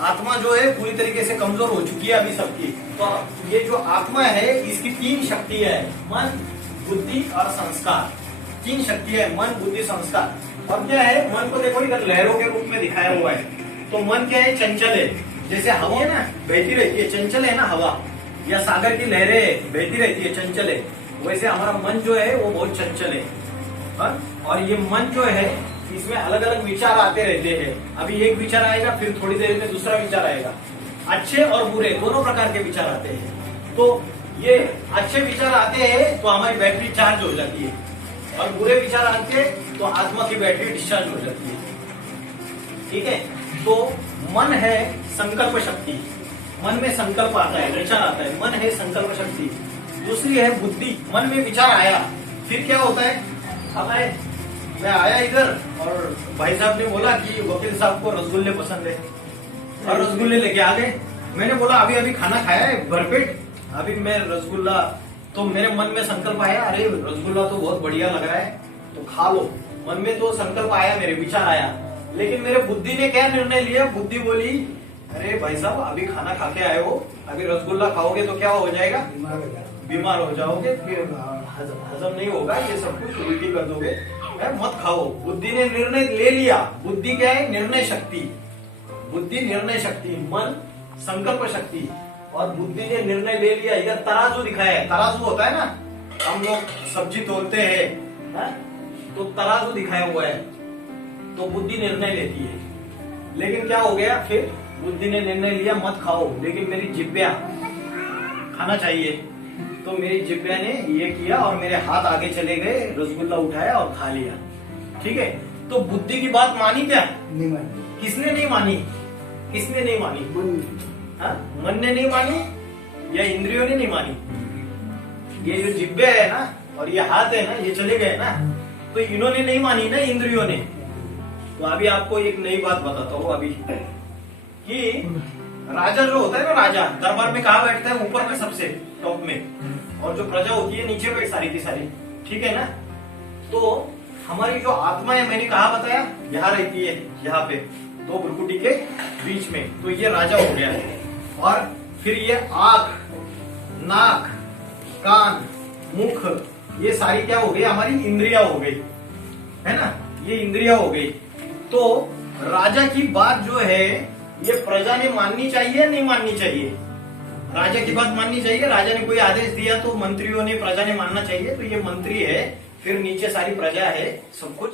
आत्मा जो है पूरी तरीके से कमजोर हो चुकी है अभी सबकी। तो ये जो आत्मा है इसकी 3 शक्तियां है, मन, बुद्धि और संस्कार। 3 शक्तियां है, मन, बुद्धि, संस्कार। और क्या है, मन को देखो इधर लहरों के रूप में दिखाया हुआ है। तो मन क्या है, चंचल है, जैसे हवा है ना बहती रहती है, चंचल है ना हवा, या सागर की लहरें बहती रहती है, चंचल है, वैसे हमारा मन जो है वो बहुत चंचल है। और ये मन जो है इसमें अलग अलग विचार आते रहते हैं। अभी एक विचार आएगा, फिर थोड़ी देर में दूसरा विचार आएगा। अच्छे और बुरे दोनों प्रकार के विचार आते हैं। तो ये अच्छे विचार आते हैं तो हमारी बैटरी चार्ज हो जाती है, और बुरे विचार आते हैं तो आत्मा की बैटरी डिस्चार्ज हो जाती है। ठीक है, तो मन है संकल्प शक्ति, मन में संकल्प आता है, विचार आता है, मन है संकल्प शक्ति। दूसरी है बुद्धि, मन में विचार आया, फिर क्या होता है, अब मैं आया इधर और भाई साहब ने बोला कि वकील साहब को रसगुल्ले पसंद है, और रसगुल्ले लेके आ गए। मैंने बोला अभी अभी खाना खाया है भरपेट, अभी मैं रसगुल्ला, तो मेरे मन में संकल्प आया, अरे रसगुल्ला तो बहुत बढ़िया लग रहा है तो खा लो। मन में तो संकल्प आया, मेरे विचार आया, लेकिन मेरे बुद्धि ने क्या निर्णय लिया, बुद्धि बोली अरे भाई साहब अभी खाना खा के आए हो, अभी रसगुल्ला खाओगे तो क्या हो जाएगा, बीमार हो जाओगे, फिर हजम नहीं होगा, ये सब कुछ उल्टी कर दोगे, मत खाओ। बुद्धि ने निर्णय ले लिया। बुद्धि क्या है, निर्णय शक्ति। बुद्धि निर्णय शक्ति, मन संकल्प शक्ति, और बुद्धि ने निर्णय ले लिया। इधर तराजू दिखाया है, तराजू होता है ना, हम लोग सब्जी तोलते हैं, तो तराजू दिखाया हुआ है, तो बुद्धि निर्णय लेती है। लेकिन क्या हो गया, फिर बुद्धि ने निर्णय लिया मत खाओ, लेकिन मेरी जिब्या खाना चाहिए, तो मेरी जिब्या ने ये किया और मेरे हाथ आगे चले गए, रसगुल्ला उठाया और खा लिया। ठीक है, तो बुद्धि की बात मानी क्या, नहीं मानी। किसने नहीं मानी, किसने नहीं मानी, मन ने नहीं मानी या इंद्रियों ने नहीं मानी। ये जो जिब्या है ना और ये हाथ है ना, ये चले गए ना, तो इन्होंने नहीं मानी ना, इंद्रियों ने। तो अभी आपको एक नई बात बताता हूँ अभी, कि राजा जो होता है ना, राजा दरबार में कहा बैठता है, ऊपर में सबसे टॉप में, और जो प्रजा होती है नीचे पे सारी की सारी। ठीक है ना, तो हमारी जो आत्मा है, मैंने कहा बताया, यहाँ रहती है, यहाँ पे 2 भ्रुकुटी के बीच में, तो ये राजा हो गया। और फिर ये आंख, नाक, कान, मुख, ये सारी क्या हो गई, हमारी इंद्रिया हो गई, है ना, ये इंद्रिया हो गई। तो राजा की बात जो है ये प्रजा ने माननी चाहिए या नहीं माननी चाहिए, राजा की बात माननी चाहिए। राजा ने कोई आदेश दिया तो मंत्रियों ने, प्रजा ने मानना चाहिए। तो ये मंत्री है, फिर नीचे सारी प्रजा है, सब कुछ।